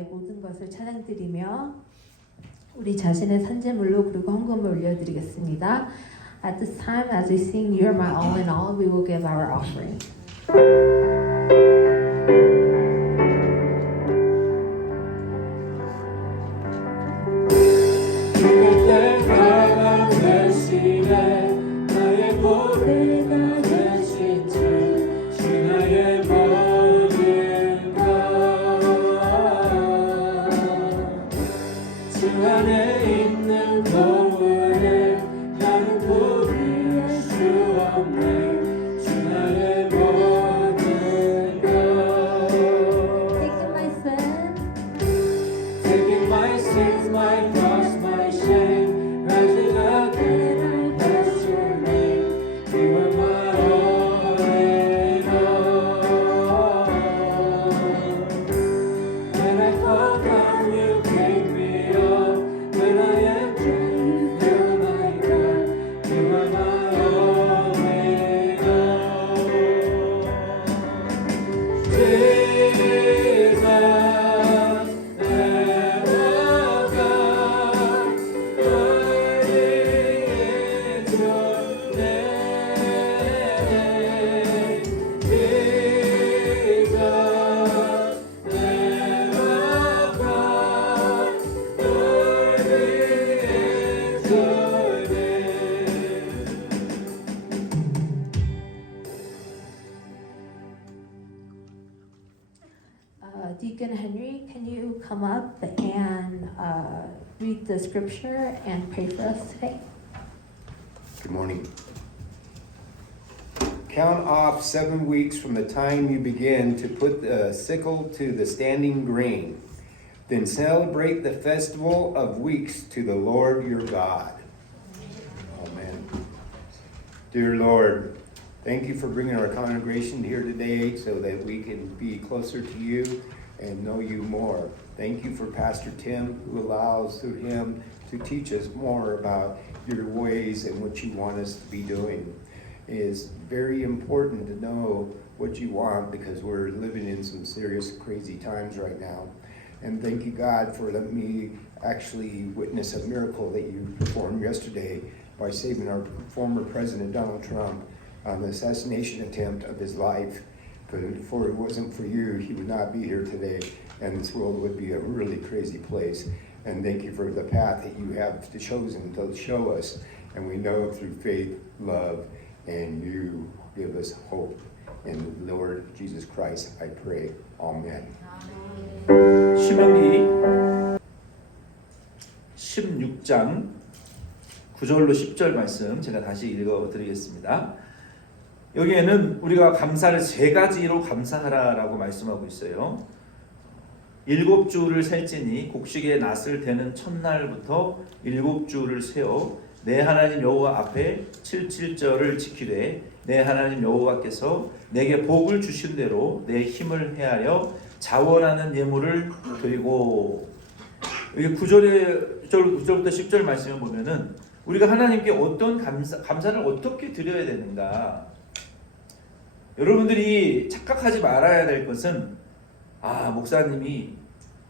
나의 모든 것을 찬양드리며 우리 자신의 산재물로 그리고 헌금을 올려드리겠습니다. At this time, as we sing "You're My All in All," we will give our offering. Deacon Henry, can you come up and read the scripture and pray for us today? Good morning. Count off 7 weeks from the time you begin to put the sickle to the standing grain. Then celebrate the festival of weeks to the Lord your God. Amen. Dear Lord, thank you for bringing our congregation here today so that we can be closer to you and know you more. Thank you for Pastor Tim, who allows through him to teach us more about your ways and what you want us to be doing. It is very important to know what you want because we're living in some serious, crazy times right now. And thank you, God, for letting me actually witness a miracle that you performed yesterday by saving our former President Donald Trump on the assassination attempt of his life. But if it wasn't for you, he would not be here today, and this world would be a really crazy place. And thank you for the path that you have chosen to show us. And we know through faith, love, and you give us hope. In the Lord Jesus Christ, I pray. Amen. 신명기 16장 9절로 10절 말씀 제가 다시 읽어드리겠습니다. 여기에는 우리가 감사를 3가지로 감사하라라고 말씀하고 있어요. 7주를 셀지니 곡식의 낫을 대는 첫날부터 7주를 세어 내 하나님 여호와 앞에 77절을 지키되 내 하나님 여호와께서 내게 복을 주신 대로 내 힘을 헤아려 자원하는 예물을 드리고, 여기 9절부터 10절 말씀을 보면은 우리가 하나님께 어떤 감사를 어떻게 드려야 되는가. 여러분들이 착각하지 말아야 될 것은 목사님이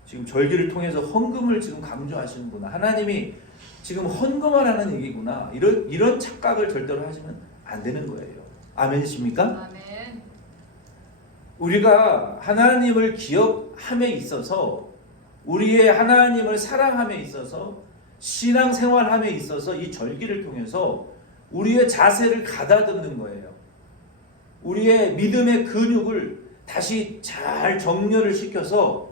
지금 절기를 통해서 헌금을 지금 강조하시는구나, 하나님이 지금 헌금하라는 얘기구나, 이런 착각을 절대로 하시면 안 되는 거예요. 아멘이십니까? 아멘. 우리가 하나님을 기억함에 있어서, 우리의 하나님을 사랑함에 있어서, 신앙생활함에 있어서 이 절기를 통해서 우리의 자세를 가다듬는 거예요. 우리의 믿음의 근육을 다시 잘 정렬을 시켜서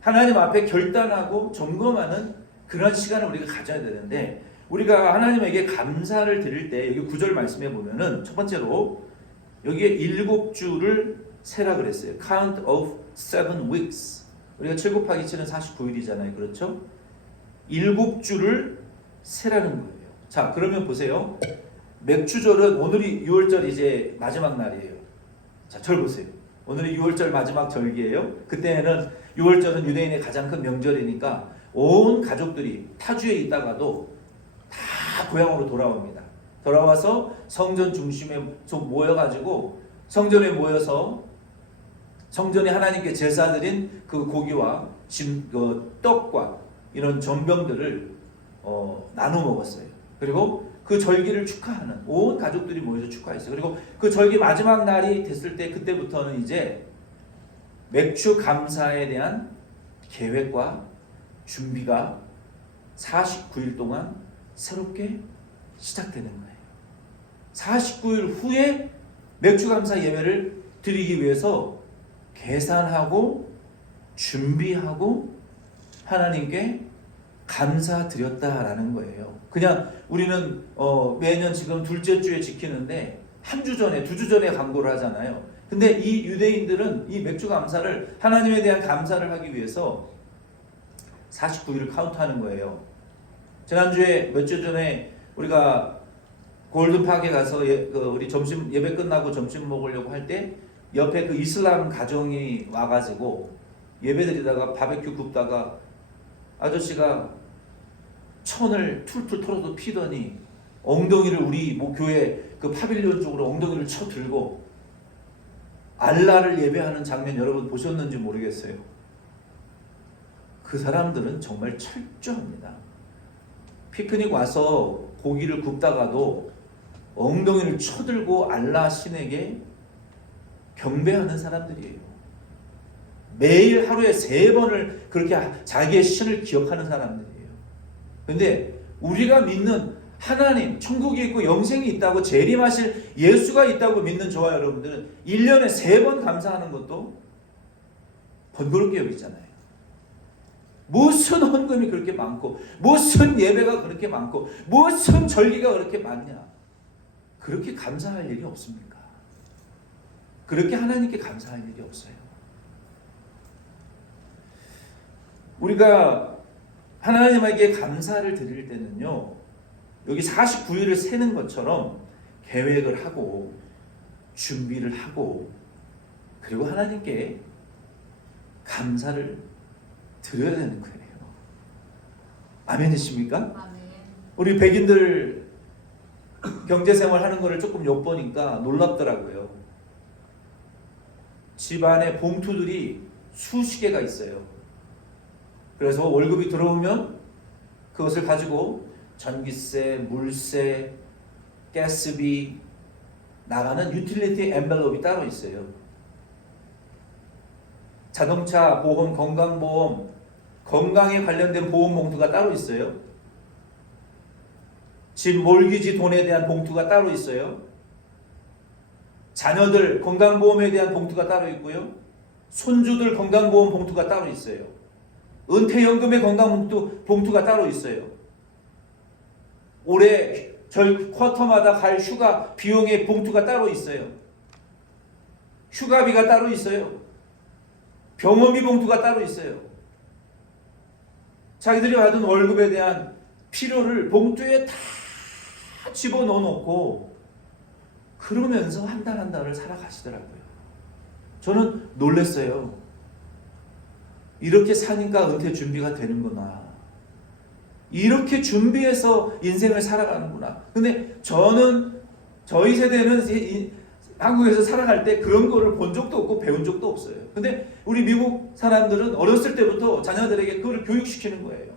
하나님 앞에 결단하고 점검하는 그런 시간을 우리가 가져야 되는데, 우리가 하나님에게 감사를 드릴 때 여기 9절 말씀해 보면은 첫 번째로 여기에 7주를 세라 그랬어요. Count of 7 weeks. 우리가 7 곱하기 7은 49일이잖아요. 그렇죠? 7주를 세라는 거예요. 자, 그러면 보세요. 맥주절은 오늘이 6월절 이제 마지막 날이에요. 자, 절 보세요. 오늘이 6월절 마지막 절기예요. 그때는 6월절은 유대인의 가장 큰 명절이니까 온 가족들이 타주에 있다가도 다 고향으로 돌아옵니다. 돌아와서 성전 중심에 모여가지고 성전에 모여서 성전에 하나님께 제사 드린 그 고기와 떡과 이런 전병들을 나눠 먹었어요. 그리고 그 절기를 축하하는 온 가족들이 모여서 축하했어요. 그리고 그 절기 마지막 날이 됐을 때 그때부터는 이제 맥주 감사에 대한 계획과 준비가 49일 동안 새롭게 시작되는 거예요. 49일 후에 맥주 감사 예배를 드리기 위해서 계산하고 준비하고 하나님께 감사드렸다라는 거예요. 그냥 우리는 매년 지금 둘째 주에 지키는데 한 주 전에, 두 주 전에 강구를 하잖아요. 근데 이 유대인들은 이 맥주 감사를 하나님에 대한 감사를 하기 위해서 49일을 카운트하는 거예요. 지난주에 몇 주 전에 우리가 골든파크에 가서 우리 점심 예배 끝나고 점심 먹으려고 할 때 옆에 그 이슬람 가정이 와가지고 예배드리다가 바베큐 굽다가 아저씨가 천을 툴툴 털어서 피더니 엉덩이를 우리 교회 그 파빌리온 쪽으로 엉덩이를 쳐 들고 알라를 예배하는 장면 여러분 보셨는지 모르겠어요. 그 사람들은 정말 철저합니다. 피크닉 와서 고기를 굽다가도 엉덩이를 쳐들고 알라 신에게 경배하는 사람들이에요. 매일 하루에 3번을 그렇게 자기의 신을 기억하는 사람들이에요. 그런데 우리가 믿는 하나님, 천국이 있고 영생이 있다고 재림하실 예수가 있다고 믿는 저와 여러분들은 1년에 3번 감사하는 것도 번거롭게 여기잖아요. 무슨 헌금이 그렇게 많고 무슨 예배가 그렇게 많고 무슨 절기가 그렇게 많냐. 그렇게 감사할 일이 없습니까? 그렇게 하나님께 감사할 일이 없어요. 우리가 하나님에게 감사를 드릴 때는요, 여기 49일을 세는 것처럼 계획을 하고 준비를 하고 그리고 하나님께 감사를 드려야 되는 거예요. 아멘이십니까? 아멘. 우리 백인들 경제생활 하는 거를 조금 엿보니까 놀랍더라고요. 집안에 봉투들이 수십 개가 있어요. 그래서 월급이 들어오면 그것을 가지고 전기세, 물세, 가스비 나가는 유틸리티 엠벨롭이 따로 있어요. 자동차 보험, 건강보험, 건강에 관련된 보험 봉투가 따로 있어요. 집 몰기지 돈에 대한 봉투가 따로 있어요. 자녀들 건강보험에 대한 봉투가 따로 있고요. 손주들 건강보험 봉투가 따로 있어요. 은퇴연금의 건강봉투가 따로 있어요. 올해 저희 쿼터마다 갈 휴가 비용의 봉투가 따로 있어요. 휴가비가 따로 있어요. 병원비 봉투가 따로 있어요. 자기들이 받은 월급에 대한 필요를 봉투에 다 집어넣어 놓고 그러면서 한 달 한 달을 살아가시더라고요. 저는 놀랐어요. 이렇게 사니까 은퇴 준비가 되는구나. 이렇게 준비해서 인생을 살아가는구나. 근데 저희 세대는 한국에서 살아갈 때 그런 거를 본 적도 없고 배운 적도 없어요. 근데 우리 미국 사람들은 어렸을 때부터 자녀들에게 그걸 교육시키는 거예요.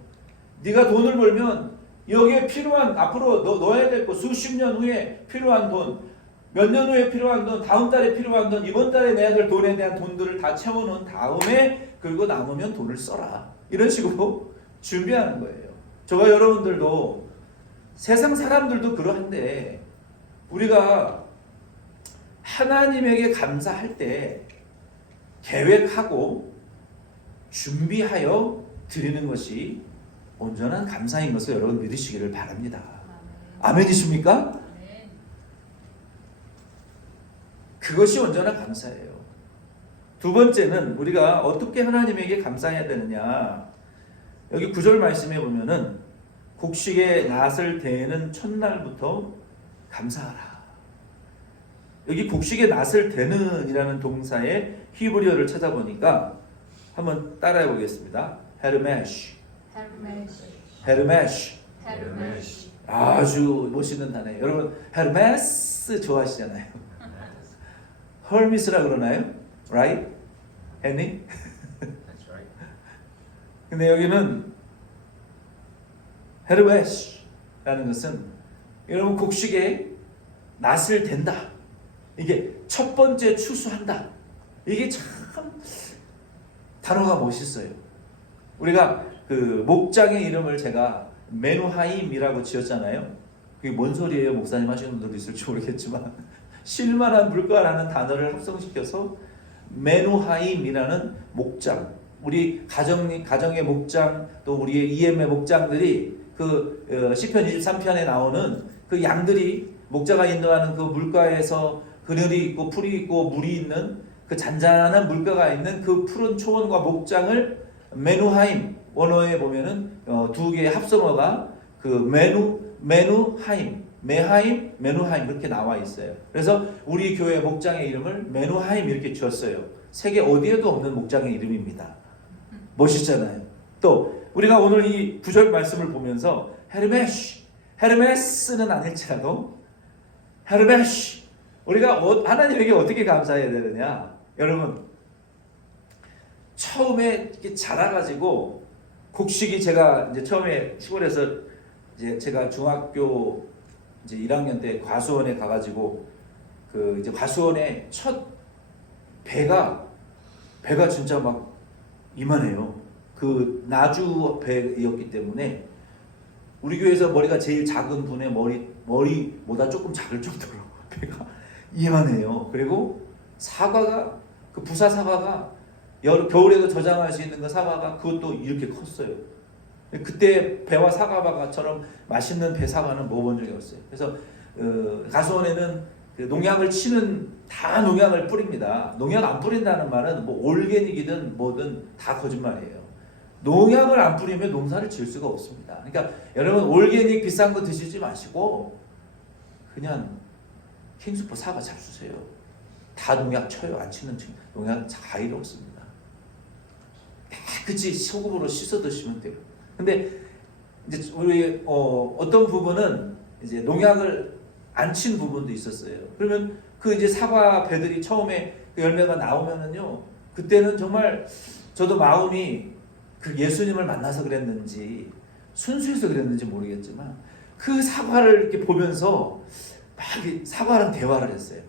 네가 돈을 벌면 여기에 필요한 앞으로 넣어야 될 거 수십 년 후에 필요한 돈, 몇 년 후에 필요한 돈, 다음 달에 필요한 돈, 이번 달에 내야 될 돈에 대한 돈들을 다 채워놓은 다음에 그리고 남으면 돈을 써라. 이런 식으로 준비하는 거예요. 저와 여러분들도 세상 사람들도 그러한데 우리가 하나님에게 감사할 때 계획하고 준비하여 드리는 것이 온전한 감사인 것을 여러분 믿으시기를 바랍니다. 아멘이십니까? 아멘. 그것이 온전한 감사예요. 두 번째는 우리가 어떻게 하나님에게 감사해야 되느냐. 여기 9절 말씀에 보면은 곡식의 낫을 대는 첫날부터 감사하라. 여기 곡식의 낫을 대는 이라는 동사의 히브리어를 찾아보니까 한번 따라해 보겠습니다. 헤르메시. 헤르메시. 헤르메시. 아주 멋있는 단어예요. 여러분 헤르메스 좋아하시잖아요. 헐미스라 그러나요? Right? 헨리? That's right. 근데 여기는 헤르웨시라는 것은 여러분 곡식에 낫을 댄다. 이게 첫 번째 추수한다. 이게 참 단어가 멋있어요. 우리가 그 목장의 이름을 제가 메누하임이라고 지었잖아요. 그게 뭔 소리예요? 목사님 하시는 분들도 있을지 모르겠지만 쉴만한 물가라는 단어를 합성시켜서 메누하임이라는 목장, 우리 가정의 목장, 또 우리의 EM의 목장들이 그 시편 23편에 나오는 그 양들이 목자가 인도하는 그 물가에서 그늘이 있고 풀이 있고 물이 있는 그 잔잔한 물가가 있는 그 푸른 초원과 목장을 메누하임, 원어에 보면은 두 개의 합성어가 그 메누하임, 메하임, 메누하임 이렇게 나와 있어요. 그래서 우리 교회 목장의 이름을 메누하임 이렇게 지었어요. 세계 어디에도 없는 목장의 이름입니다. 멋있잖아요. 또 우리가 오늘 이 구절 말씀을 보면서 헤르메스는 아닐지라도 헤르메시, 우리가 하나님에게 어떻게 감사해야 되느냐? 여러분, 처음에 이렇게 자라가지고 곡식이, 제가 이제 처음에 시골에서 이제 제가 중학교 이제 1학년 때 과수원에 가가지고 그 이제 과수원에 첫 배가 진짜 막 이만해요. 그 나주 배였기 때문에 우리 교회에서 머리가 제일 작은 분의 머리보다 조금 작을 정도로 배가 이만해요. 그리고 사과가, 그 부사 사과가 겨울에도 저장할 수 있는 그 사과가 그것도 이렇게 컸어요. 그때 배와 사과바가처럼 맛있는 배 사과는 먹어본 적이 없어요. 그래서 가수원에는 그 농약을 치는, 다 농약을 뿌립니다. 농약 안 뿌린다는 말은 뭐 올게닉이든 뭐든 다 거짓말이에요. 농약을 안 뿌리면 농사를 지을 수가 없습니다. 그러니까 여러분, 올게닉 비싼 거 드시지 마시고 그냥 킹스포 사과 잡수세요. 다 농약 쳐요. 안 치는 농약 가히 없습니다. 깨끗이 소금으로 씻어 드시면 돼요. 근데 이제 우리 어떤 부분은 이제 농약을 안 친 부분도 있었어요. 그러면 그 이제 사과 배들이 처음에 그 열매가 나오면은요, 그때는 정말 저도 마음이 그 예수님을 만나서 그랬는지 순수해서 그랬는지 모르겠지만 그 사과를 이렇게 보면서 막 사과랑 대화를 했어요.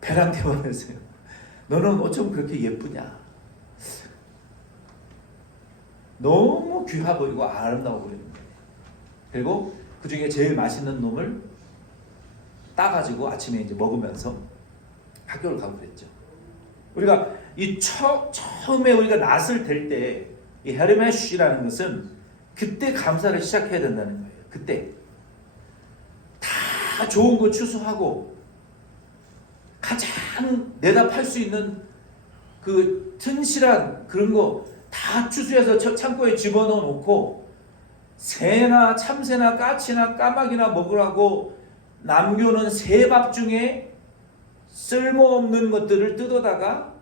배랑 대화를 했어요. 너는 어쩜 그렇게 예쁘냐? 너무 귀하 보이고 아름다워 보이는 거예요. 그리고 그 중에 제일 맛있는 놈을 따가지고 아침에 이제 먹으면서 학교를 가고 그랬죠. 우리가 이 처음에 우리가 낫을 댈 때 이 헤르메시라는 것은 그때 감사를 시작해야 된다는 거예요. 그때 다 좋은 거 추수하고 가장 내다 팔 수 있는 그 튼실한 그런 거 다 추수해서 창고에 집어넣어 놓고 새나 참새나 까치나 까마귀나 먹으라고 남겨놓은 새밥 중에 쓸모없는 것들을 뜯어다가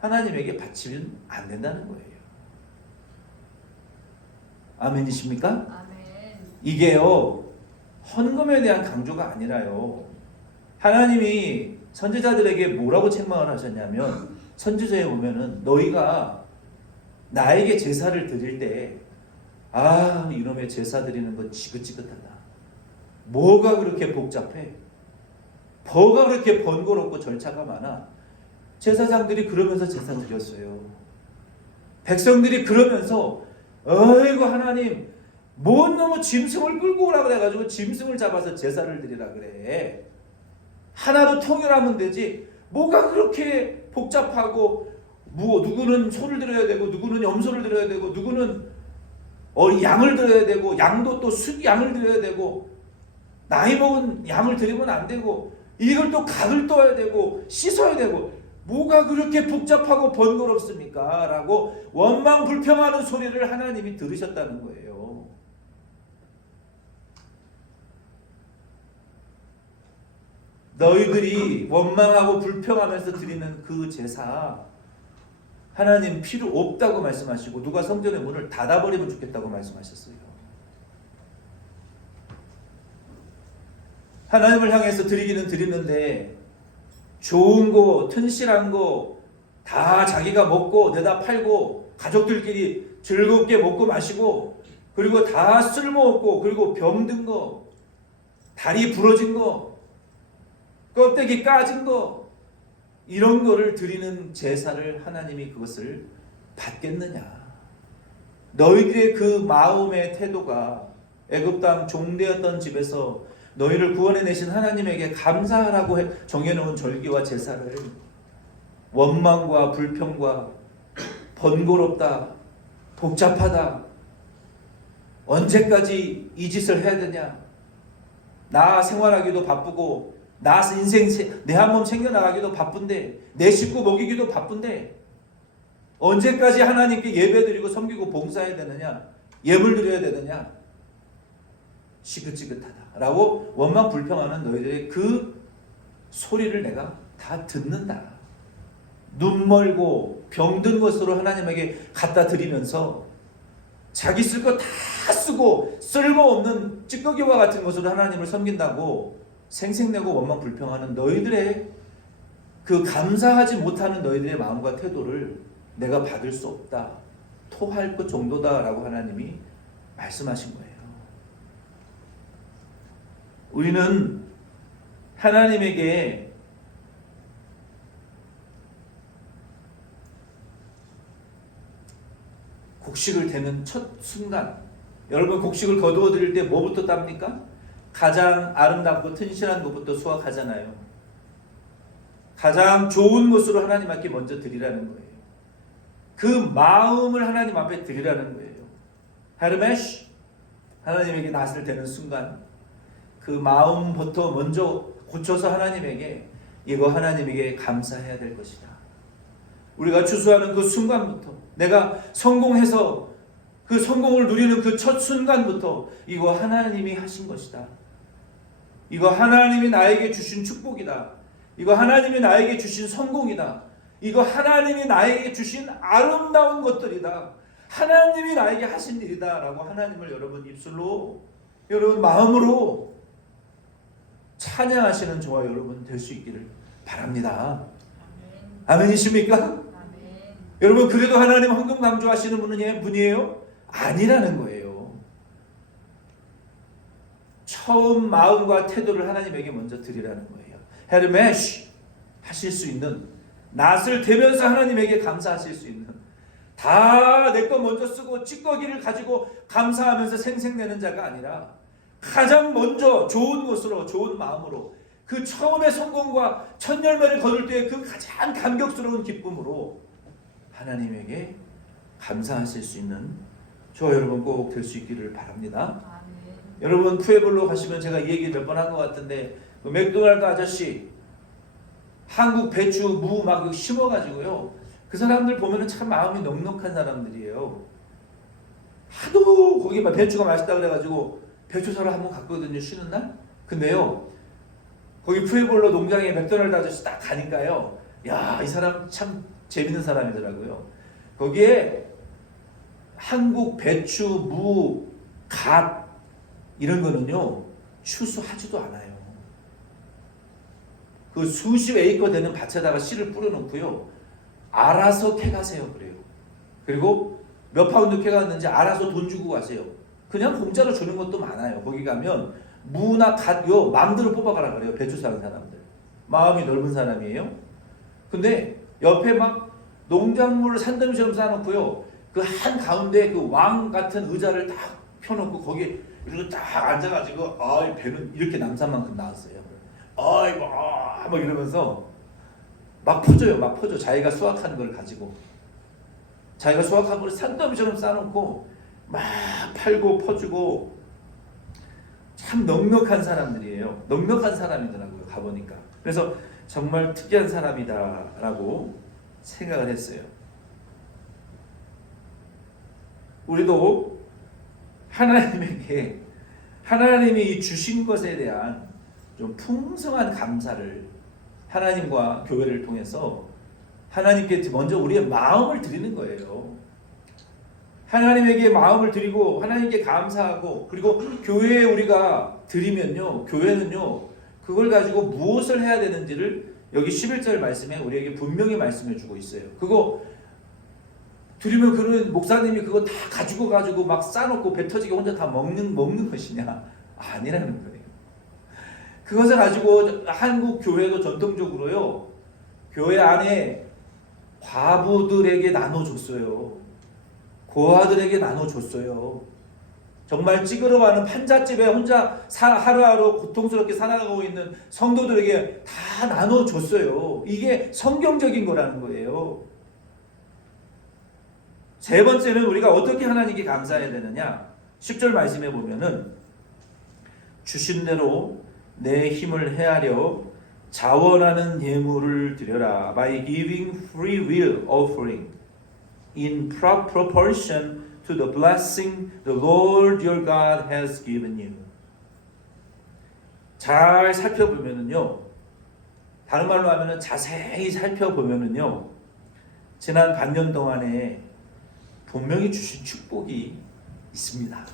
하나님에게 바치면 안 된다는 거예요. 아멘이십니까? 아멘. 이게요, 헌금에 대한 강조가 아니라요, 하나님이 선지자들에게 뭐라고 책망을 하셨냐면, 선지자에 보면은 너희가 나에게 제사를 드릴 때 이놈의 제사 드리는 거 지긋지긋하다. 뭐가 그렇게 복잡해? 뭐가 그렇게 번거롭고 절차가 많아? 제사장들이 그러면서 제사 드렸어요. 백성들이 그러면서 어이구 하나님, 뭔 놈의 짐승을 끌고 오라 그래가지고 짐승을 잡아서 제사를 드리라 그래. 하나로 통일하면 되지. 뭐가 그렇게 복잡하고, 누구는 소를 드려야 되고, 누구는 염소를 드려야 되고, 누구는 양을 드려야 되고, 양도 또 순양을 드려야 되고, 나이 먹은 양을 드리면 안 되고, 이걸 또 각을 떠야 되고, 씻어야 되고, 뭐가 그렇게 복잡하고 번거롭습니까? 라고 원망 불평하는 소리를 하나님이 들으셨다는 거예요. 너희들이 원망하고 불평하면서 드리는 그 제사, 하나님 필요 없다고 말씀하시고 누가 성전의 문을 닫아버리면 좋겠다고 말씀하셨어요. 하나님을 향해서 드리기는 드리는데 좋은 거, 튼실한 거 다 자기가 먹고 내다 팔고 가족들끼리 즐겁게 먹고 마시고 그리고 다 쓸모없고 그리고 병든 거, 다리 부러진 거, 껍데기 까진 거 이런 거를 드리는 제사를 하나님이 그것을 받겠느냐. 너희들의 그 마음의 태도가 애굽 땅 종되었던 집에서 너희를 구원해내신 하나님에게 감사하라고 정해놓은 절기와 제사를 원망과 불평과 번거롭다, 복잡하다, 언제까지 이 짓을 해야 되냐, 나 생활하기도 바쁘고 나 인생 내 한 몸 챙겨나가기도 바쁜데 내 식구 먹이기도 바쁜데 언제까지 하나님께 예배드리고 섬기고 봉사해야 되느냐, 예물 드려야 되느냐, 시긋지긋하다라고 원망 불평하는 너희들의 그 소리를 내가 다 듣는다. 눈 멀고 병든 것으로 하나님에게 갖다 드리면서 자기 쓸 거 다 쓰고 쓸모없는 찌꺼기와 같은 것으로 하나님을 섬긴다고 생색내고 원망 불평하는 너희들의 그 감사하지 못하는 너희들의 마음과 태도를 내가 받을 수 없다. 토할 것 정도다라고 하나님이 말씀하신 거예요. 우리는 하나님에게 곡식을 대는 첫 순간, 여러분 곡식을 거두어 드릴 때 뭐부터 땁니까? 가장 아름답고 튼실한 것부터 수확하잖아요. 가장 좋은 것으로 하나님 앞에 먼저 드리라는 거예요. 그 마음을 하나님 앞에 드리라는 거예요. 헤르메시, 하나님에게 낫을 대는 순간 그 마음부터 먼저 고쳐서 하나님에게 이거 하나님에게 감사해야 될 것이다. 우리가 추수하는 그 순간부터 내가 성공해서 그 성공을 누리는 그 첫 순간부터 이거 하나님이 하신 것이다. 이거 하나님이 나에게 주신 축복이다. 이거 하나님이 나에게 주신 성공이다. 이거 하나님이 나에게 주신 아름다운 것들이다. 하나님이 나에게 하신 일이다 라고 하나님을 여러분 입술로, 여러분 마음으로 찬양하시는 저와 여러분 될 수 있기를 바랍니다. 아멘이십니까? 아멘. 여러분 그래도 하나님 헌금 강조하시는 분이에요? 아니라는 거예요. 처음 마음과 태도를 하나님에게 먼저 드리라는 거예요. 헤르메시 하실 수 있는, 낫을 대면서 하나님에게 감사하실 수 있는, 다 내 거 먼저 쓰고 찌꺼기를 가지고 감사하면서 생색내는 자가 아니라 가장 먼저 좋은 것으로, 좋은 마음으로, 그 처음의 성공과 첫 열매를 거둘 때의 그 가장 감격스러운 기쁨으로 하나님에게 감사하실 수 있는 저와 여러분 꼭 될 수 있기를 바랍니다. 아멘. 여러분 푸에블로 가시면 제가 이 얘기 몇 번 한 것 같은데 그 맥도날드 아저씨 한국 배추 무 막 심어가지고요, 그 사람들 보면은 참 마음이 넉넉한 사람들이에요. 하도 거기 막 배추가 맛있다 그래가지고 배추 사러 한번 갔거든요, 쉬는 날. 근데요 거기 푸에블로 농장에 맥도날드 아저씨 딱 가니까요, 야, 이 사람 참 재밌는 사람이더라고요. 거기에 한국 배추, 무, 갓 이런 거는요 추수하지도 않아요. 그 수십 에이커 되는 밭에다가 씨를 뿌려놓고요, 알아서 캐가세요 그래요. 그리고 몇 파운드 캐갔는지 알아서 돈 주고 가세요. 그냥 공짜로 주는 것도 많아요. 거기 가면 무나 갓요 마음대로 뽑아가라 그래요. 배추 사는 사람들 마음이 넓은 사람이에요. 근데 옆에 막 농작물을 산더미처럼 쌓아놓고요, 그 한 가운데 그 왕 같은 의자를 딱 펴놓고 거기에 이렇게 딱 앉아가지고 아 배는 이렇게 남산만큼 나왔어요. 아이고 막 이러면서 막 퍼줘요. 막 퍼줘. 자기가 수확한 걸 가지고 자기가 수확한 걸 산더미처럼 쌓아놓고 막 팔고 퍼주고 참 넉넉한 사람들이에요. 넉넉한 사람이더라고요, 가보니까. 그래서 정말 특이한 사람이다라고 생각을 했어요. 우리도 하나님에게 하나님이 주신 것에 대한 좀 풍성한 감사를 하나님과 교회를 통해서 하나님께 먼저 우리의 마음을 드리는 거예요. 하나님에게 마음을 드리고 하나님께 감사하고, 그리고 교회에 우리가 드리면요, 교회는요 그걸 가지고 무엇을 해야 되는지를 여기 11절 말씀에 우리에게 분명히 말씀해 주고 있어요. 그거 드리면 그런 목사님이 그거 다 가지고 막 싸놓고 배 터지게 혼자 다 먹는 것이냐? 아니라는 거예요. 그것을 가지고 한국 교회도 전통적으로요, 교회 안에 과부들에게 나눠줬어요. 고아들에게 나눠줬어요. 정말 찌그러워하는 판잣집에 혼자 하루하루 고통스럽게 살아가고 있는 성도들에게 다 나눠줬어요. 이게 성경적인 거라는 거예요. 세 번째는 우리가 어떻게 하나님께 감사해야 되느냐? 10절 말씀에 보면은 주신 대로 내 힘을 헤아려 자원하는 예물을 드려라. By giving free will offering in proportion to the blessing the Lord your God has given you. 잘 살펴보면은요, 다른 말로 하면은 자세히 살펴보면은요, 지난 반년 동안에 분명히 주신 축복이 있습니다.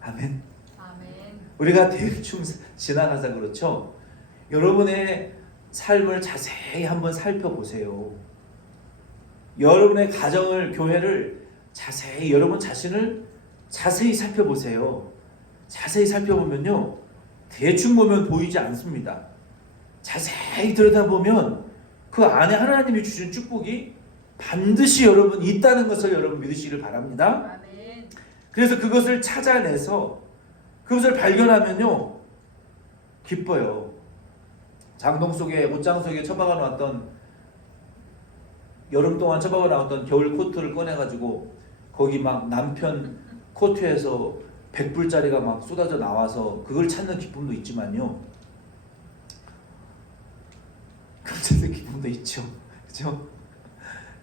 아멘. 아멘. 우리가 대충 지나가서 그렇죠. 여러분의 삶을 자세히 한번 살펴보세요. 여러분의 가정을, 교회를 자세히, 여러분 자신을 자세히 살펴보세요. 자세히 살펴보면요, 대충 보면 보이지 않습니다. 자세히 들여다보면 그 안에 하나님이 주신 축복이 반드시 여러분 있다는 것을 여러분 믿으시기를 바랍니다. 아멘. 그래서 그것을 찾아내서 그것을 발견하면요, 기뻐요. 장동 속에, 옷장 속에 처박아 놨던, 여름 동안 처박아 놨던 겨울 코트를 꺼내가지고 거기 막 남편 코트에서 100불짜리가 막 쏟아져 나와서 그걸 찾는 기쁨도 있지만요, 그걸 찾는 기쁨도 있죠. 그죠?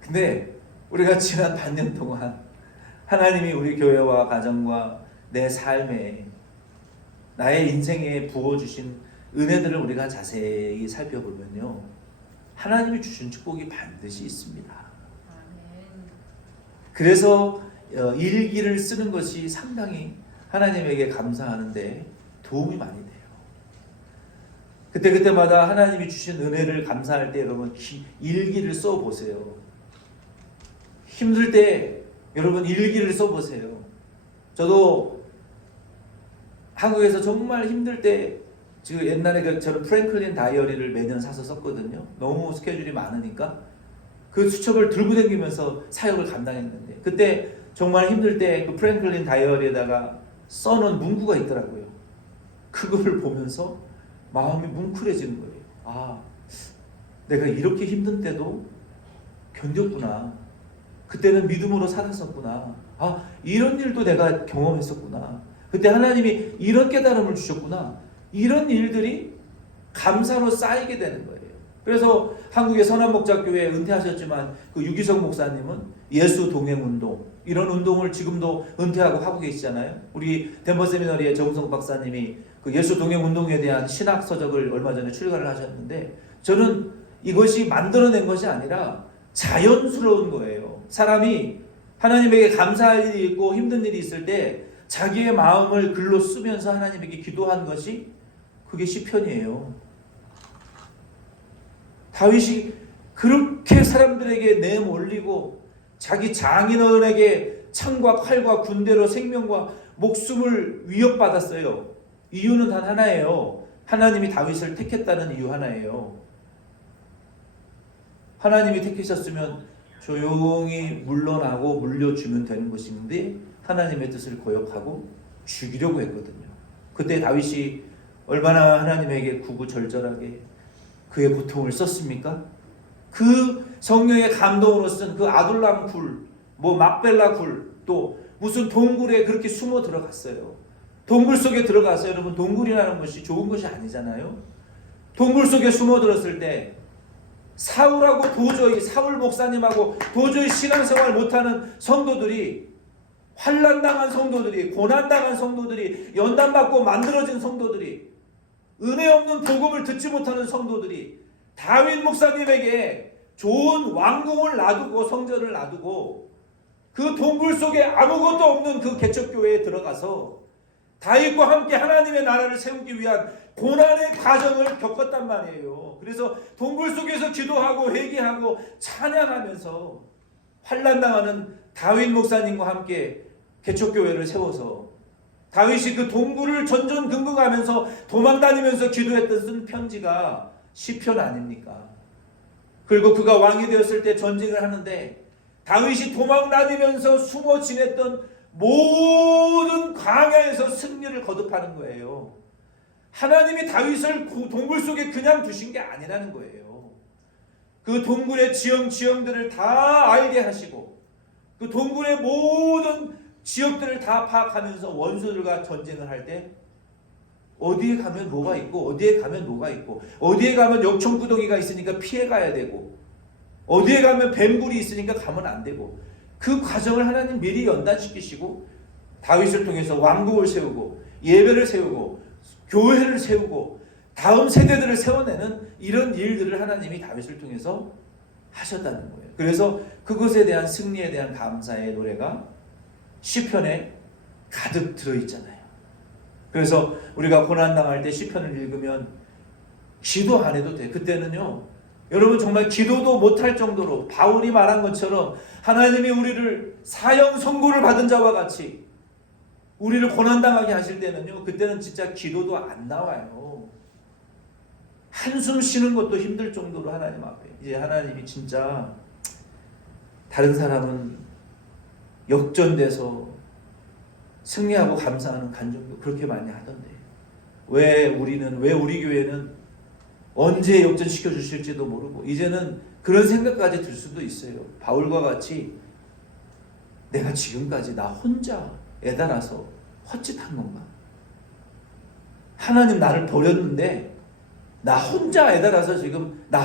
근데 우리가 지난 반년 동안 하나님이 우리 교회와 가정과 내 삶에, 나의 인생에 부어주신 은혜들을 우리가 자세히 살펴보면요, 하나님이 주신 축복이 반드시 있습니다. 아멘. 그래서 일기를 쓰는 것이 상당히 하나님에게 감사하는데 도움이 많이 돼요. 그때마다 하나님이 주신 은혜를 감사할 때 여러분 일기를 써보세요. 힘들 때 여러분 일기를 써보세요. 저도 한국에서 정말 힘들 때, 지금 옛날에 저는 프랭클린 다이어리를 매년 사서 썼거든요. 너무 스케줄이 많으니까 그 수첩을 들고 다니면서 사역을 감당했는데, 그때 정말 힘들 때 그 프랭클린 다이어리에다가 써놓은 문구가 있더라고요. 그걸 보면서 마음이 뭉클해지는 거예요. 아, 내가 이렇게 힘든 때도 견뎠구나. 그때는 믿음으로 살았었구나. 아, 이런 일도 내가 경험했었구나. 그때 하나님이 이런 깨달음을 주셨구나. 이런 일들이 감사로 쌓이게 되는 거예요. 그래서 한국의 선한목자교회 은퇴하셨지만 그 유기성 목사님은 예수 동행 운동, 이런 운동을 지금도 은퇴하고 하고 계시잖아요. 우리 덴버 세미너리의 정성 박사님이 그 예수 동행 운동에 대한 신학 서적을 얼마 전에 출간을 하셨는데, 저는 이것이 만들어낸 것이 아니라 자연스러운 거예요. 사람이 하나님에게 감사할 일이 있고 힘든 일이 있을 때 자기의 마음을 글로 쓰면서 하나님에게 기도한 것이, 그게 시편이에요. 다윗이 그렇게 사람들에게 내몰리고 자기 장인어른에게 창과 칼과 군대로 생명과 목숨을 위협받았어요. 이유는 단 하나예요. 하나님이 다윗을 택했다는 이유 하나예요. 하나님이 택하셨으면 조용히 물러나고 물려주면 되는 것인데 하나님의 뜻을 거역하고 죽이려고 했거든요. 그때 다윗이 얼마나 하나님에게 구구절절하게 그의 고통을 썼습니까? 그 성령의 감동으로 쓴 그 아둘람 굴, 막벨라 굴, 또 무슨 동굴에 그렇게 숨어 들어갔어요. 동굴 속에 들어가서, 여러분 동굴이라는 것이 좋은 것이 아니잖아요. 동굴 속에 숨어 들었을 때 사울 목사님하고 도저히 신앙생활 못하는 성도들이, 환난당한 성도들이, 고난당한 성도들이, 연단받고 만들어진 성도들이, 은혜 없는 복음을 듣지 못하는 성도들이 다윗 목사님에게 좋은 왕궁을 놔두고 성전을 놔두고 그 동굴 속에 아무것도 없는 그 개척교회에 들어가서 다윗과 함께 하나님의 나라를 세우기 위한 고난의 과정을 겪었단 말이에요. 그래서 동굴 속에서 기도하고 회개하고 찬양하면서 환난 당하는 다윗 목사님과 함께 개척교회를 세워서 다윗이 그 동굴을 전전긍긍하면서 도망다니면서 기도했던 쓴 편지가 시편 아닙니까? 그리고 그가 왕이 되었을 때 전쟁을 하는데 다윗이 도망다니면서 숨어 지냈던 모든 광야에서 승리를 거듭하는 거예요. 하나님이 다윗을 동굴 속에 그냥 두신 게 아니라는 거예요. 그 동굴의 지형들을 다 알게 하시고 그 동굴의 모든 지역들을 다 파악하면서 원수들과 전쟁을 할 때 어디에 가면 뭐가 있고 어디에 가면 뭐가 있고 어디에 가면 역청구덩이가 있으니까 피해 가야 되고 어디에 가면 뱀굴이 있으니까 가면 안 되고 그 과정을 하나님 미리 연단시키시고 다윗을 통해서 왕국을 세우고 예배를 세우고 교회를 세우고 다음 세대들을 세워내는 이런 일들을 하나님이 다윗을 통해서 하셨다는 거예요. 그래서 그것에 대한 승리에 대한 감사의 노래가 시편에 가득 들어있잖아요. 그래서 우리가 고난당할 때 시편을 읽으면 기도 안 해도 돼. 그때는요 여러분 정말 기도도 못할 정도로 바울이 말한 것처럼 하나님이 우리를 사형 선고를 받은 자와 같이 우리를 고난당하게 하실 때는요 그때는 진짜 기도도 안 나와요. 한숨 쉬는 것도 힘들 정도로 하나님 앞에 이제 하나님이 진짜 다른 사람은 역전돼서 승리하고 감사하는 간증도 그렇게 많이 하던데 왜 우리 교회는 언제 역전시켜 주실지도 모르고 이제는 그런 생각까지 들 수도 있어요. 바울과 같이 내가 지금까지 나 혼자 애달아서 헛짓한 건가? 하나님 나를 버렸는데 나 혼자 애달아서 지금 나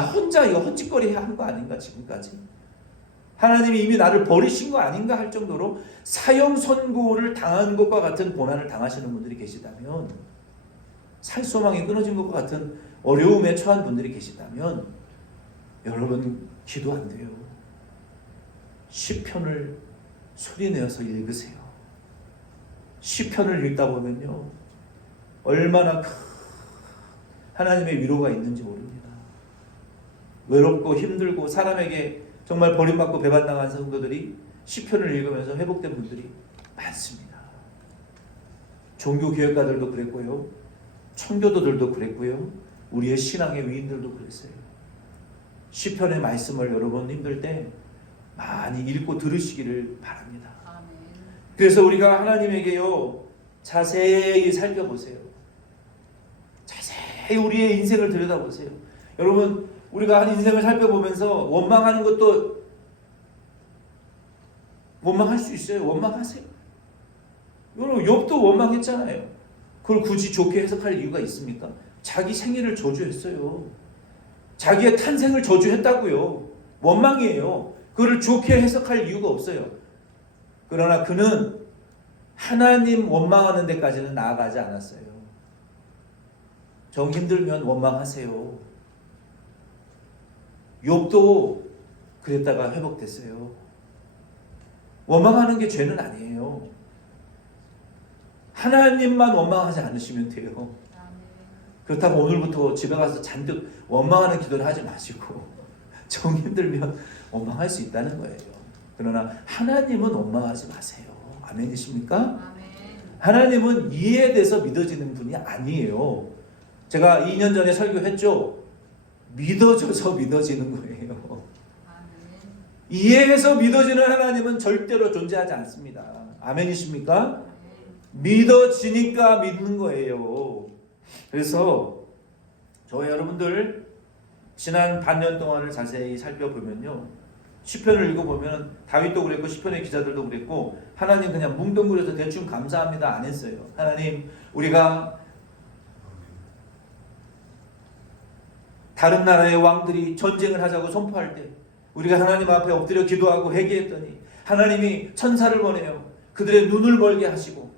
혼자 이거 헛짓거리 한 거 아닌가 지금까지? 하나님이 이미 나를 버리신 거 아닌가 할 정도로 사형 선고를 당한 것과 같은 고난을 당하시는 분들이 계시다면 살소망이 끊어진 것과 같은 어려움에 처한 분들이 계시다면 여러분 기도 안 돼요. 시편을 소리내어서 읽으세요. 시편을 읽다 보면요 얼마나 큰 하나님의 위로가 있는지 모릅니다. 외롭고 힘들고 사람에게 정말 버림받고 배반당한 성도들이 시편을 읽으면서 회복된 분들이 많습니다. 종교개혁가들도 그랬고요. 청교도들도 그랬고요. 우리의 신앙의 위인들도 그랬어요. 시편의 말씀을 여러분 힘들 때 많이 읽고 들으시기를 바랍니다. 아멘. 그래서 우리가 하나님에게요 자세히 살펴보세요. 자세히 우리의 인생을 들여다보세요. 여러분 우리가 한 인생을 살펴보면서 원망하는 것도 원망할 수 있어요. 원망하세요. 여러분 욥도 원망했잖아요. 그걸 굳이 좋게 해석할 이유가 있습니까? 자기 생일을 저주했어요. 자기의 탄생을 저주했다고요. 원망이에요. 그걸 좋게 해석할 이유가 없어요. 그러나 그는 하나님 원망하는 데까지는 나아가지 않았어요. 정 힘들면 원망하세요. 욥도 그랬다가 회복됐어요. 원망하는 게 죄는 아니에요. 하나님만 원망하지 않으시면 돼요. 아멘. 그렇다고 오늘부터 집에 가서 잔뜩 원망하는 기도를 하지 마시고 정 힘들면 원망할 수 있다는 거예요. 그러나 하나님은 원망하지 마세요. 아멘이십니까? 아멘. 하나님은 이해돼서 믿어지는 분이 아니에요. 제가 2년 전에 설교했죠. 믿어져서 믿어지는 거예요. 아멘. 이해해서 믿어지는 하나님은 절대로 존재하지 않습니다. 아멘이십니까? 아멘. 믿어지니까 믿는 거예요. 그래서 저와 여러분들 지난 반년 동안을 자세히 살펴보면요. 시편을 읽어보면 다윗도 그랬고 시편의 기자들도 그랬고 하나님 그냥 뭉뚱그려서 대충 감사합니다 안 했어요. 하나님 우리가 다른 나라의 왕들이 전쟁을 하자고 선포할 때 우리가 하나님 앞에 엎드려 기도하고 회개했더니 하나님이 천사를 보내요. 그들의 눈을 멀게 하시고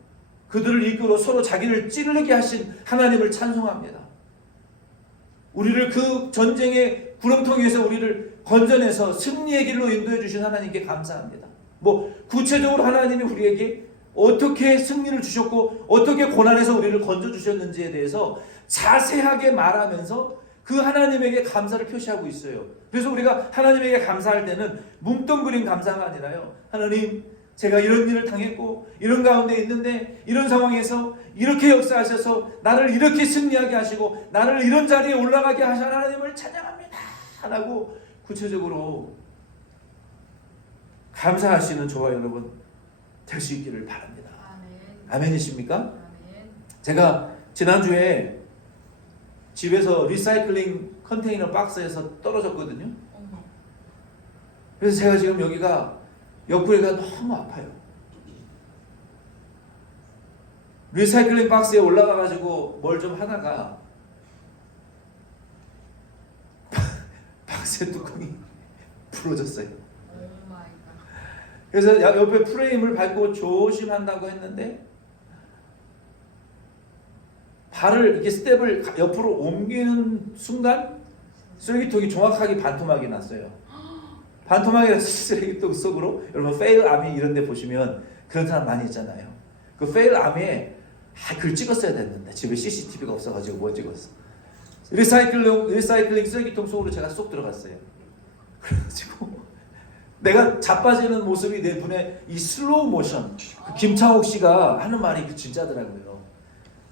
그들을 이끌어 서로 자기를 찌르게 하신 하나님을 찬송합니다. 우리를 그 전쟁의 구렁텅이에서 우리를 건져내서 승리의 길로 인도해 주신 하나님께 감사합니다. 뭐 구체적으로 하나님이 우리에게 어떻게 승리를 주셨고 어떻게 고난에서 우리를 건져 주셨는지에 대해서 자세하게 말하면서 그 하나님에게 감사를 표시하고 있어요. 그래서 우리가 하나님에게 감사할 때는 뭉뚱그린 감사가 아니라요. 하나님, 제가 이런 일을 당했고 이런 가운데 있는데 이런 상황에서 이렇게 역사하셔서 나를 이렇게 승리하게 하시고 나를 이런 자리에 올라가게 하신 하나님을 찬양합니다 라고 구체적으로 감사할 수 있는 저와 여러분 될 수 있기를 바랍니다. 아멘. 아멘이십니까? 아멘. 제가 지난주에 집에서 리사이클링 컨테이너 박스에서 떨어졌거든요. 어머. 그래서 제가 지금 여기가 옆구리가 너무 아파요. 리사이클링 박스에 올라가가지고 뭘 좀 하다가 박스의 뚜껑이 부러졌어요. 오 마이 갓. 그래서 옆에 프레임을 밟고 조심한다고 했는데 발을 이렇게 스텝을 옆으로 옮기는 순간 쓰레기통이 정확하게 반토막이 났어요. 반토막이 나서 쓰레기통 속으로, 여러분 페일 아미 이런 데 보시면 그런 사람 많이 있잖아요. 그 페일 아미에 글 찍었어야 됐는데 집에 CCTV가 없어가지고 못 찍었어. 리사이클링 쓰레기통 속으로 제가 쏙 들어갔어요. 그래가지고 내가 자빠지는 모습이 내 눈에 이 슬로우 모션, 그 김창옥 씨가 하는 말이 그 진짜더라고요.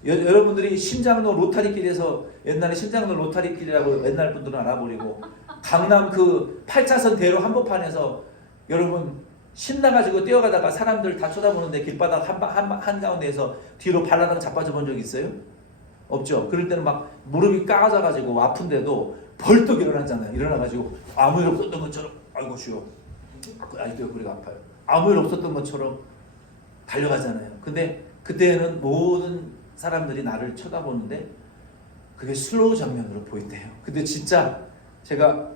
여러분들이 신장로 로타리길에서 옛날에 신장로 로타리길이라고 옛날 분들은 알아버리고 강남 그 8차선 대로 한복판에서 여러분 신나가지고 뛰어가다가 사람들 다 쳐다보는데 길바닥 한가운데에서 뒤로 발라당 자빠져 본 적 있어요? 없죠? 그럴 때는 막 무릎이 까져가지고 아픈데도 벌떡 일어나잖아요. 일어나가지고 아무 일 없었던 것처럼 아이고 주여 아직도 옆구리가 아파요. 아무 일 없었던 것처럼 달려가잖아요. 근데 그때는 모든 사람들이 나를 쳐다보는데 그게 슬로우 장면으로 보인대요. 근데 진짜 제가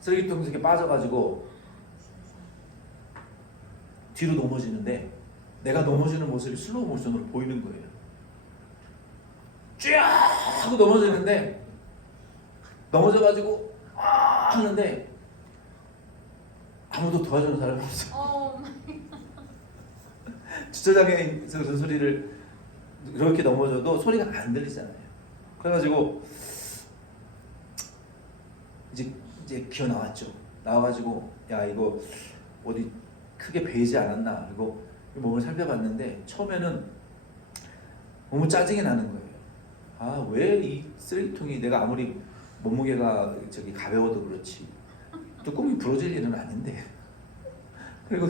쓰레기통 속에 빠져가지고 뒤로 넘어지는데 내가 넘어지는 모습이 슬로우 모션으로 보이는 거예요. 쫙 하고 넘어지는데 넘어져가지고 하는데 아무도 도와주는 사람이 없어. 오 마이 주차장에서 그 소리를 이렇게 넘어져도 소리가 안 들리잖아요. 그래가지고 이제 기어 나왔죠. 나와가지고 야 이거 어디 크게 베이지 않았나 그리고 몸을 살펴봤는데 처음에는 너무 짜증이 나는 거예요. 아 왜 이 쓰레기통이 내가 아무리 몸무게가 가벼워도 그렇지 뚜껑이 부러질 일은 아닌데 그리고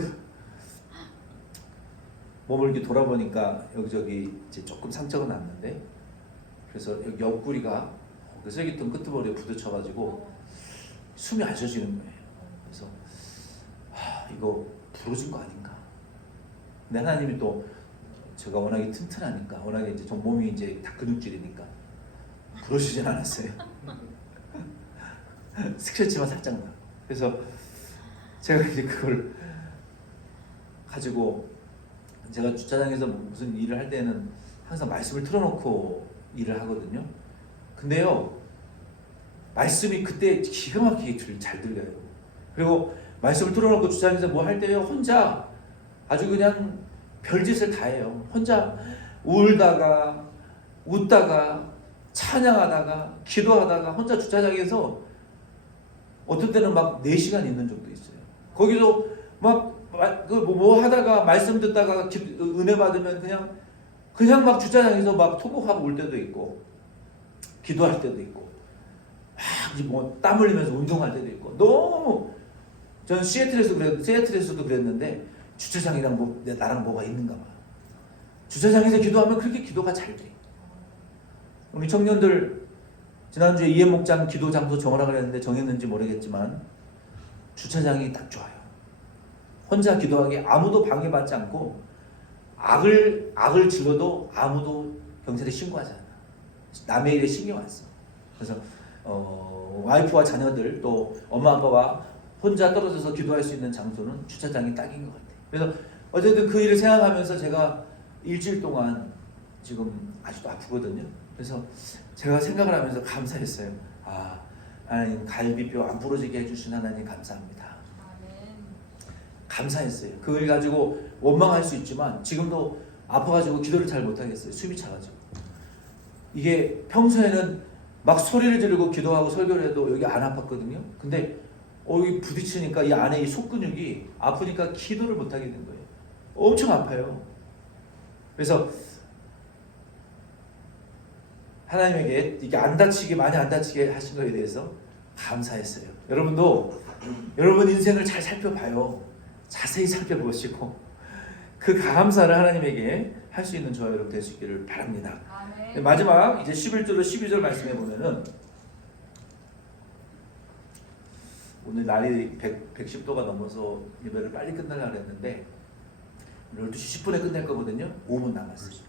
몸을 이렇게 돌아보니까 여기저기 이제 조금 상처가 났는데 그래서 여기 옆구리가 그 쓰레기통 끄트머리에 부딪혀가지고 숨이 안 쉬어지는 거예요. 그래서 이거 부러진 거 아닌가? 근데 하나님이 또 제가 워낙에 튼튼하니까 워낙에 이제 몸이 이제 다 근육질이니까 부러지진 않았어요. 스크래치만 살짝 나. 그래서 제가 이제 그걸 가지고 제가 주차장에서 무슨 일을 할 때는 항상 말씀을 틀어놓고 일을 하거든요. 근데요 말씀이 그때 기가 막히게 잘 들려요. 그리고 말씀을 틀어놓고 주차장에서 뭐 할 때요 혼자 아주 그냥 별짓을 다 해요. 혼자 울다가 웃다가 찬양하다가 기도하다가 혼자 주차장에서 어떤 때는 막 4시간 있는 적도 있어요. 거기서 막 뭐 하다가 말씀 듣다가 은혜 받으면 그냥 막 주차장에서 막 토곡하고 올 때도 있고 기도할 때도 있고 막 뭐 땀 흘리면서 운동할 때도 있고 너무 저는 시애틀에서도 그랬는데 주차장이랑 나랑 뭐가 있는가 봐. 주차장에서 기도하면 그렇게 기도가 잘 돼. 우리 청년들 지난주에 이해 목장 기도 장소 정하라고 했는데 정했는지 모르겠지만 주차장이 딱 좋아요. 혼자 기도하기 아무도 방해받지 않고 악을 질러도 아무도 경찰에 신고하지 않아. 남의 일에 신경 안 써. 그래서 와이프와 자녀들 또 엄마 아빠와 혼자 떨어져서 기도할 수 있는 장소는 주차장이 딱인 것 같아요. 그래서 어쨌든 그 일을 생각하면서 제가 일주일 동안 지금 아직도 아프거든요. 그래서 제가 생각을 하면서 감사했어요. 하나님 갈비뼈 안 부러지게 해주신 하나님 감사합니다. 아멘. 감사했어요. 그걸 가지고 원망할 수 있지만 지금도 아파가지고 기도를 잘 못하겠어요. 숨이 차가지고. 이게 평소에는 막 소리를 지르고 기도하고 설교를 해도 여기 안 아팠거든요. 근데 여기 부딪히니까 이 안에 이 속근육이 아프니까 기도를 못하게 된 거예요. 엄청 아파요. 그래서 하나님에게 이게 안 다치게, 많이 안 다치게 하신 거에 대해서 감사했어요. 여러분도 여러분 인생을 잘 살펴봐요. 자세히 살펴보시고 그 감사를 하나님에게 할 수 있는 저와 여러분 될 수 있기를 바랍니다. 아멘. 마지막 이제 11절로 12절 말씀해 보면은 오늘 날이 110도가 넘어서 예배를 빨리 끝내려고 했는데 12시 10분에 끝낼 거거든요. 5분 남았어요.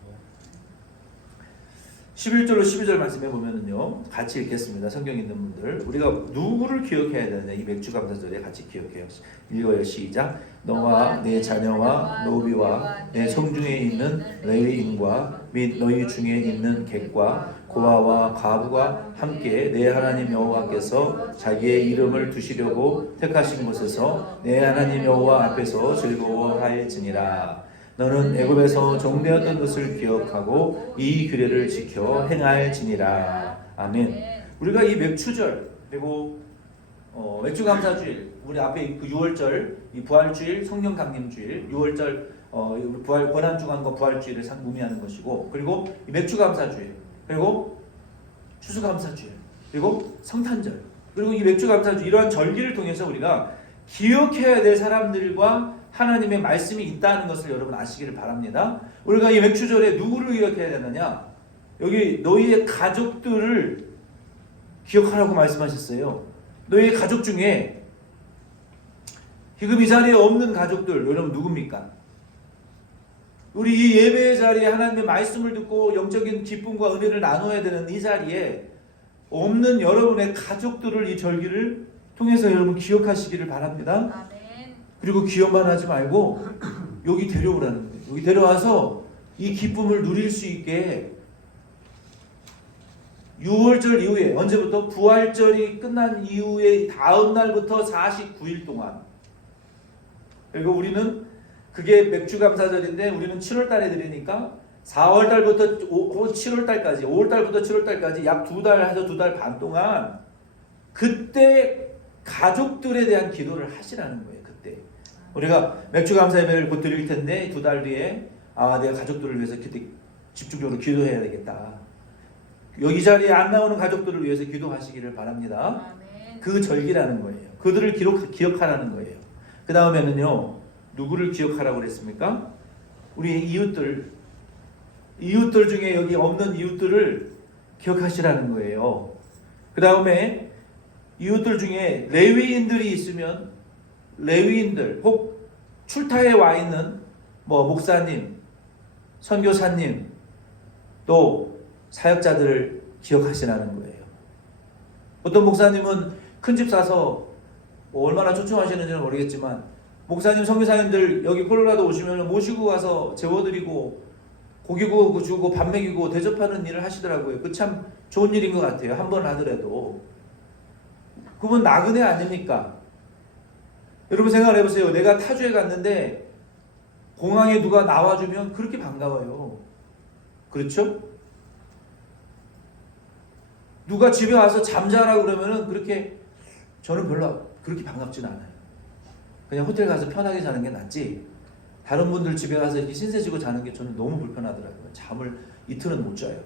11절로 12절 말씀해 보면은요, 같이 읽겠습니다. 성경 있는 분들, 우리가 누구를 기억해야 되느냐, 이 맥주 감사절에 같이 기억해요. 읽어요. 시작. 너와 내 자녀와 노비와 내 성중에 있는 레위인과 및 너희 중에 있는 객과 고아와 과부가 함께 내 하나님 여호와께서 자기의 이름을 두시려고 택하신 곳에서 내 하나님 여호와 앞에서 즐거워할지니라. 너는 애굽에서 종되었던 것을 기억하고 이 규례를 지켜 행할지니라. 아멘. 우리가 이 맥추절 그리고 맥주감사주일, 우리 앞에 그 6월절, 이 부활주일, 성령 강림주일, 6월절 우리 부활 권한주간과 부활주일을 의미하는 것이고, 그리고 이 맥주감사주일, 그리고 추수감사주일, 그리고 성탄절, 그리고 이 맥주감사주일, 이러한 절기를 통해서 우리가 기억해야 될 사람들과 하나님의 말씀이 있다는 것을 여러분 아시기를 바랍니다. 우리가 이 맥주절에 누구를 기억해야 되느냐? 여기 너희의 가족들을 기억하라고 말씀하셨어요. 너희의 가족 중에 지금 이 자리에 없는 가족들, 여러분 누굽니까? 우리 이 예배의 자리에 하나님의 말씀을 듣고 영적인 기쁨과 은혜를 나눠야 되는 이 자리에 없는 여러분의 가족들을 이 절기를 통해서 여러분 기억하시기를 바랍니다. 아멘. 그리고 기억만 하지 말고 여기 데려오라는 거예요. 여기 데려와서 이 기쁨을 누릴 수 있게 6월절 이후에, 언제부터? 부활절이 끝난 이후에 다음 날부터 49일 동안, 그리고 우리는 그게 맥주감사절인데 우리는 7월 달에 드리니까 4월 달부터 7월 달까지, 5월 달부터 7월 달까지 약 2달 해서 2달 반 동안 그때 가족들에 대한 기도를 하시라는 거예요. 그때 우리가 맥주감사 예배를 곧 드릴 텐데 2달 뒤에 내가 가족들을 위해서 그때 집중적으로 기도해야 되겠다. 여기 자리에 안 나오는 가족들을 위해서 기도하시기를 바랍니다. 아멘. 그 절기라는 거예요. 그들을 기억하라는 거예요. 그 다음에는요, 누구를 기억하라고 그랬습니까? 우리 이웃들 중에 여기 없는 이웃들을 기억하시라는 거예요. 그 다음에 이웃들 중에 레위인들이 있으면 레위인들, 혹 출타에 와 있는 목사님, 선교사님, 또 사역자들을 기억하시라는 거예요. 어떤 목사님은 큰 집 사서 얼마나 초청하시는지는 모르겠지만, 목사님, 선교사님들 여기 콜로라도 오시면 모시고 가서 재워드리고 고기 구워 주고 밥 먹이고 대접하는 일을 하시더라고요. 그 참 좋은 일인 것 같아요. 한 번 하더라도. 그러면 나그네 아닙니까? 여러분 생각을 해보세요. 내가 타주에 갔는데 공항에 누가 나와주면 그렇게 반가워요. 그렇죠? 누가 집에 와서 잠자라고 그러면은 저는 별로 그렇게 반갑진 않아요. 그냥 호텔 가서 편하게 자는 게 낫지, 다른 분들 집에 가서 이렇게 신세지고 자는 게 저는 너무 불편하더라고요. 잠을 이틀은 못 자요.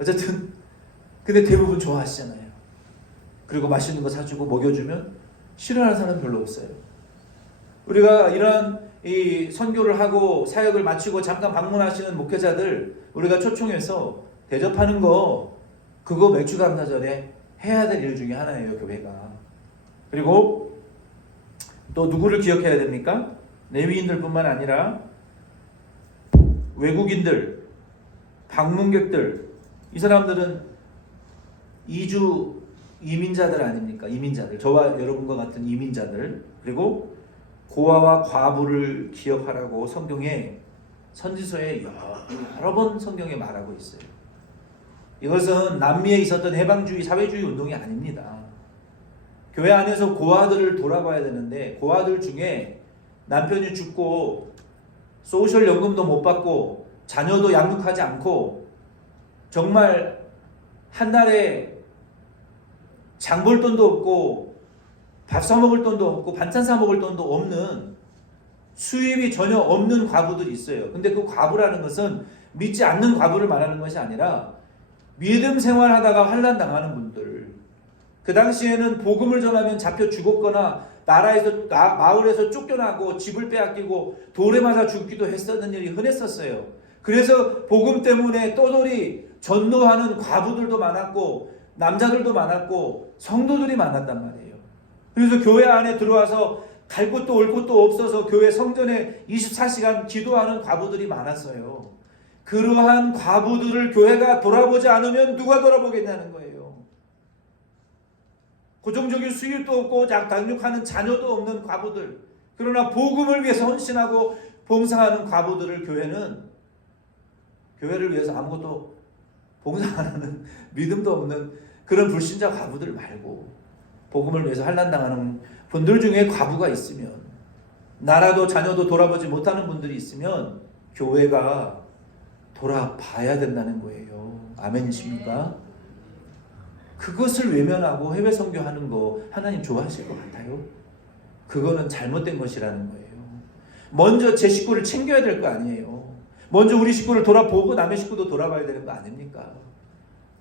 어쨌든 근데 대부분 좋아하시잖아요. 그리고 맛있는 거 사주고 먹여주면 싫어하는 사람 별로 없어요. 우리가 이런 이 선교를 하고 사역을 마치고 잠깐 방문하시는 목회자들 우리가 초청해서 대접하는 거, 그거 맥주감사절에 해야 될 일 중에 하나예요, 교회가. 그리고 또 누구를 기억해야 됩니까? 레위인들뿐만 아니라 외국인들, 방문객들, 이 사람들은 이주 이민자들 아닙니까? 이민자들, 저와 여러분과 같은 이민자들, 그리고 고아와 과부를 기억하라고 성경에, 선지서에 여러 번 성경에 말하고 있어요. 이것은 남미에 있었던 해방주의, 사회주의 운동이 아닙니다. 교회 안에서 고아들을 돌아봐야 되는데, 고아들 중에 남편이 죽고 소셜 연금도 못 받고 자녀도 양육하지 않고 정말 한 달에 장 볼 돈도 없고 밥 사 먹을 돈도 없고 반찬 사 먹을 돈도 없는 수입이 전혀 없는 과부들이 있어요. 근데 그 과부라는 것은 믿지 않는 과부를 말하는 것이 아니라 믿음 생활하다가 환난 당하는 분들. 그 당시에는 복음을 전하면 잡혀 죽었거나 마을에서 쫓겨나고 집을 빼앗기고 돌에 맞아 죽기도 했었는 일이 흔했었어요. 그래서 복음 때문에 떠돌이 전도하는 과부들도 많았고 남자들도 많았고 성도들이 많았단 말이에요. 그래서 교회 안에 들어와서 갈 곳도 올 곳도 없어서 교회 성전에 24시간 기도하는 과부들이 많았어요. 그러한 과부들을 교회가 돌아보지 않으면 누가 돌아보겠냐는 거예요. 고정적인 수입도 없고 양육하는 자녀도 없는 과부들, 그러나 복음을 위해서 헌신하고 봉사하는 과부들을 교회를 위해서 아무것도 봉사 안 하는 믿음도 없는 그런 불신자 과부들 말고 복음을 위해서 환난당하는 분들 중에 과부가 있으면, 나라도 자녀도 돌아보지 못하는 분들이 있으면 교회가 돌아봐야 된다는 거예요. 아멘이십니까? 그것을 외면하고 해외 선교하는 거 하나님 좋아하실 것 같아요? 그거는 잘못된 것이라는 거예요. 먼저 제 식구를 챙겨야 될 거 아니에요. 먼저 우리 식구를 돌아보고 남의 식구도 돌아봐야 되는 거 아닙니까?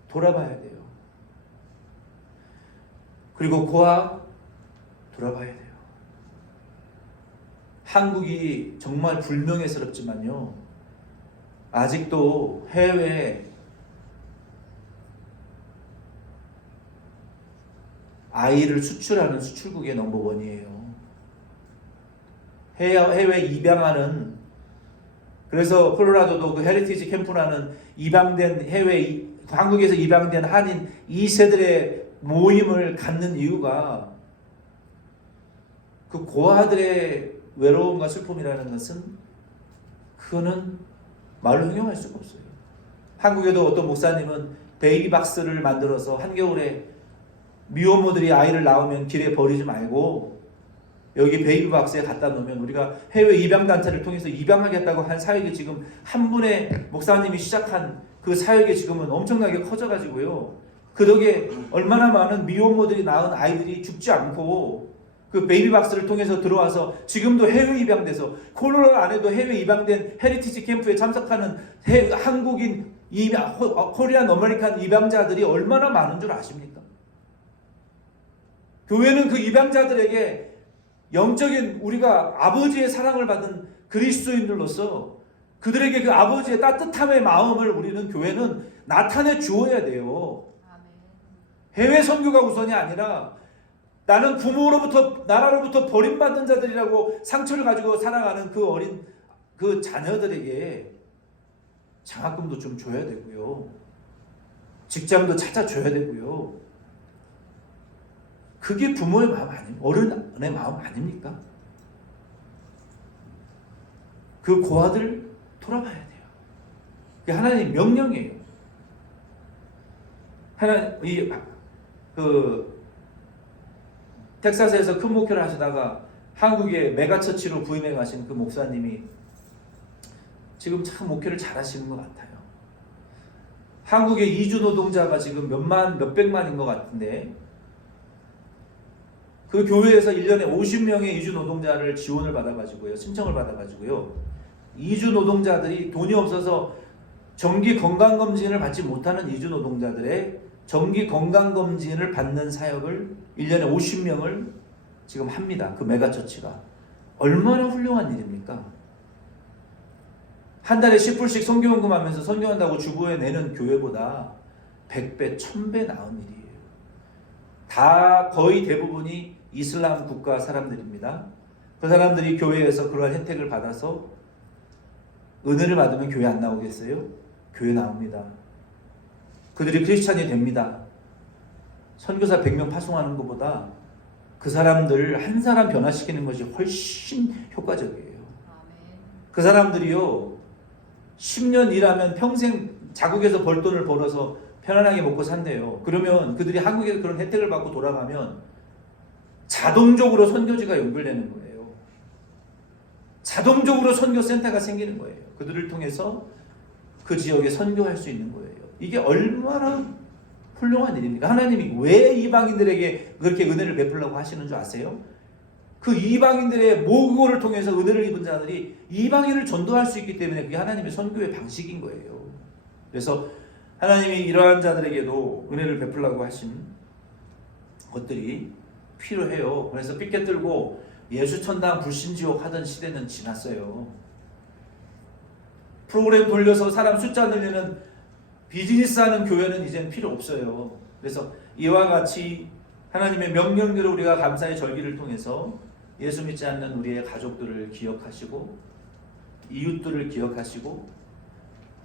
돌아봐야 돼요. 그리고 고아 돌아봐야 돼요. 한국이 정말 불명예스럽지만요, 아직도 해외 아이를 수출하는 수출국의 넘버원이에요. 해외 입양하는, 그래서 콜로라도도 그 헤리티지 캠프라는 입양된 한국에서 입양된 한인 2세들의 모임을 갖는 이유가 그 고아들의 외로움과 슬픔이라는 것은 그거는 말로 형용할 수가 없어요. 한국에도 어떤 목사님은 베이비박스를 만들어서 한겨울에 미혼모들이 아이를 낳으면 길에 버리지 말고 여기 베이비박스에 갖다 놓으면 우리가 해외 입양단체를 통해서 입양하겠다고 한 사역이 지금 한 분의 목사님이 시작한 그 사역이 지금은 엄청나게 커져가지고요, 그 덕에 얼마나 많은 미혼모들이 낳은 아이들이 죽지 않고 그 베이비박스를 통해서 들어와서 지금도 해외 입양돼서 콜로라도 안에도 해외 입양된 헤리티지 캠프에 참석하는 한국인 코리안 아메리칸 입양자들이 얼마나 많은 줄 아십니까? 교회는 그 입양자들에게 영적인, 우리가 아버지의 사랑을 받은 그리스도인들로서 그들에게 그 아버지의 따뜻함의 마음을 우리는 교회는 나타내 주어야 돼요. 해외 선교가 우선이 아니라 나는 부모로부터, 나라로부터 버림받은 자들이라고 상처를 가지고 살아가는 그 자녀들에게 장학금도 좀 줘야 되고요, 직장도 찾아줘야 되고요. 그게 부모의 마음 아닙니까? 어른의 마음 아닙니까? 그 고아들 돌아봐야 돼요. 그게 하나님 명령이에요. 텍사스에서 큰 목회를 하시다가 한국의 메가처치로 부임해 가신 그 목사님이 지금 참 목회를 잘 하시는 것 같아요. 한국의 이주 노동자가 지금 몇백만인 것 같은데, 그 교회에서 1년에 50명의 이주 노동자를 지원을 받아가지고요, 신청을 받아가지고요, 이주 노동자들이 돈이 없어서 정기 건강검진을 받지 못하는 이주 노동자들의 정기 건강검진을 받는 사역을 1년에 50명을 지금 합니다. 그 메가처치가. 얼마나 훌륭한 일입니까? 한 달에 10불씩 선교헌금 하면서 선교한다고 주보에 내는 교회보다 100배, 1000배 나은 일이에요. 다 거의 대부분이 이슬람 국가 사람들입니다. 그 사람들이 교회에서 그러한 혜택을 받아서 은혜를 받으면 교회 안 나오겠어요? 교회 나옵니다. 그들이 크리스찬이 됩니다. 선교사 100명 파송하는 것보다 그 사람들을 한 사람 변화시키는 것이 훨씬 효과적이에요. 그 사람들이요, 10년 일하면 평생 자국에서 벌 돈을 벌어서 편안하게 먹고 산대요. 그러면 그들이 한국에서 그런 혜택을 받고 돌아가면 자동적으로 선교지가 연결되는 거예요. 자동적으로 선교센터가 생기는 거예요. 그들을 통해서 그 지역에 선교할 수 있는 거예요. 이게 얼마나 훌륭한 일입니까? 하나님이 왜 이방인들에게 그렇게 은혜를 베풀려고 하시는 줄 아세요? 그 이방인들의 모국어를 통해서 은혜를 입은 자들이 이방인을 전도할 수 있기 때문에 그게 하나님의 선교의 방식인 거예요. 그래서 하나님이 이러한 자들에게도 은혜를 베풀려고 하신 것들이 필요해요. 그래서 삐끗 들고 예수천당 불신지옥 하던 시대는 지났어요. 프로그램 돌려서 사람 숫자 늘리는 비즈니스 하는 교회는 이제는 필요 없어요. 그래서 이와 같이 하나님의 명령대로 우리가 감사의 절기를 통해서 예수 믿지 않는 우리의 가족들을 기억하시고 이웃들을 기억하시고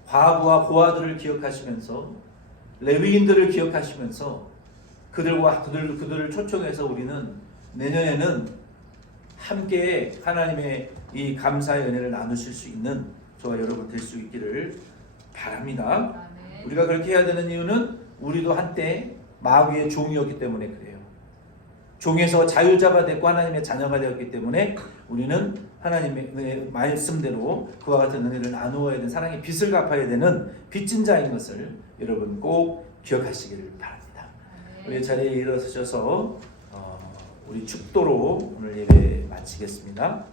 과부와 고아들을 기억하시면서 레위인들을 기억하시면서 그들을 초청해서 우리는 내년에는 함께 하나님의 이 감사의 은혜를 나누실 수 있는 저와 여러분 될 수 있기를 바랍니다. 아멘. 우리가 그렇게 해야 되는 이유는 우리도 한때 마귀의 종이었기 때문에 그래요. 종에서 자유자가 됐고 하나님의 자녀가 되었기 때문에 우리는 하나님의 말씀대로 그와 같은 은혜를 나누어야 되는 사랑의 빚을 갚아야 되는 빚진 자인 것을 여러분 꼭 기억하시기를 바랍니다. 우리 자리에 일어서셔서 우리 축도로 오늘 예배 마치겠습니다.